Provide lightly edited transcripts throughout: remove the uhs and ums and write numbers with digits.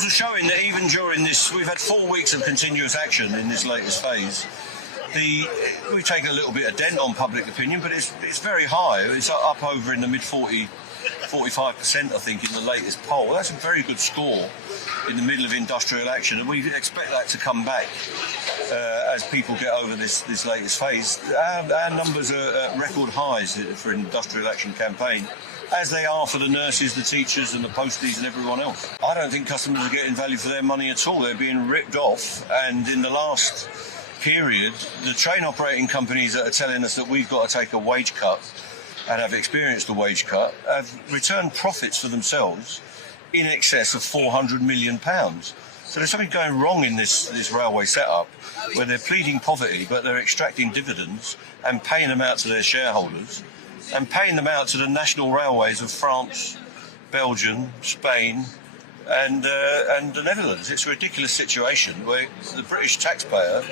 polls are showing that even during this, we've had 4 weeks of continuous action in this latest phase. We've taken a little bit of dent on public opinion, but it's very high. It's up over in the mid-45%, I think, in the latest poll. That's a very good score in the middle of industrial action, and we expect that to come back as people get over this latest phase. Our numbers are at record highs for an industrial action campaign, as they are for the nurses, the teachers and the posties and everyone else. I don't think customers are getting value for their money at all. They're being ripped off, and in the last period, the train operating companies that are telling us that we've got to take a wage cut and have experienced a wage cut have returned profits for themselves in excess of £400 million. So there's something going wrong in this railway setup where they're pleading poverty, but they're extracting dividends and paying them out to their shareholders and paying them out to the national railways of France, Belgium, Spain and the Netherlands. It's a ridiculous situation where the British taxpayer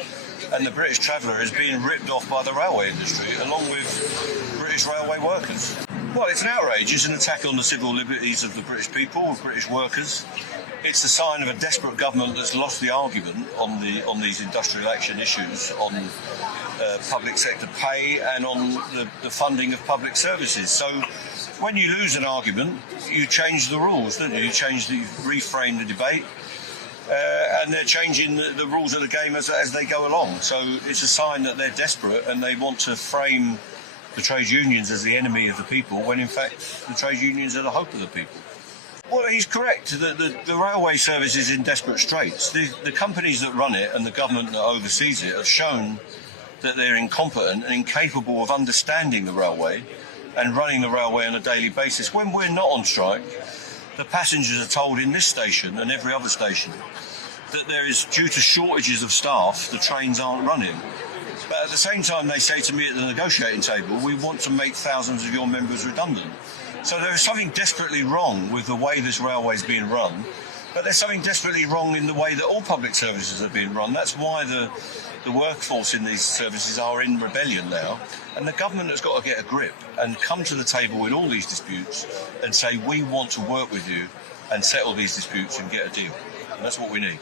and the British traveller is being ripped off by the railway industry along with British railway workers. Well, it's an outrage. It's an attack on the civil liberties of the British people, of British workers. It's a sign of a desperate government that's lost the argument on these industrial action issues, on public sector pay and on the funding of public services. So when you lose an argument, you change the rules, don't you? You reframe the debate. And they're changing the rules of the game as they go along. So it's a sign that they're desperate and they want to frame the trade unions as the enemy of the people, when in fact the trade unions are the hope of the people. Well, he's correct. The railway service is in desperate straits. The companies that run it and the government that oversees it have shown that they're incompetent and incapable of understanding the railway and running the railway on a daily basis. When we're not on strike, the passengers are told in this station and every other station that there is, due to shortages of staff, the trains aren't running. But at the same time, they say to me at the negotiating table, we want to make thousands of your members redundant. So there is something desperately wrong with the way this railway is being run, but there's something desperately wrong in the way that all public services are being run. That's why the workforce in these services are in rebellion now, and the government has got to get a grip and come to the table in all these disputes and say, we want to work with you and settle these disputes and get a deal. And that's what we need.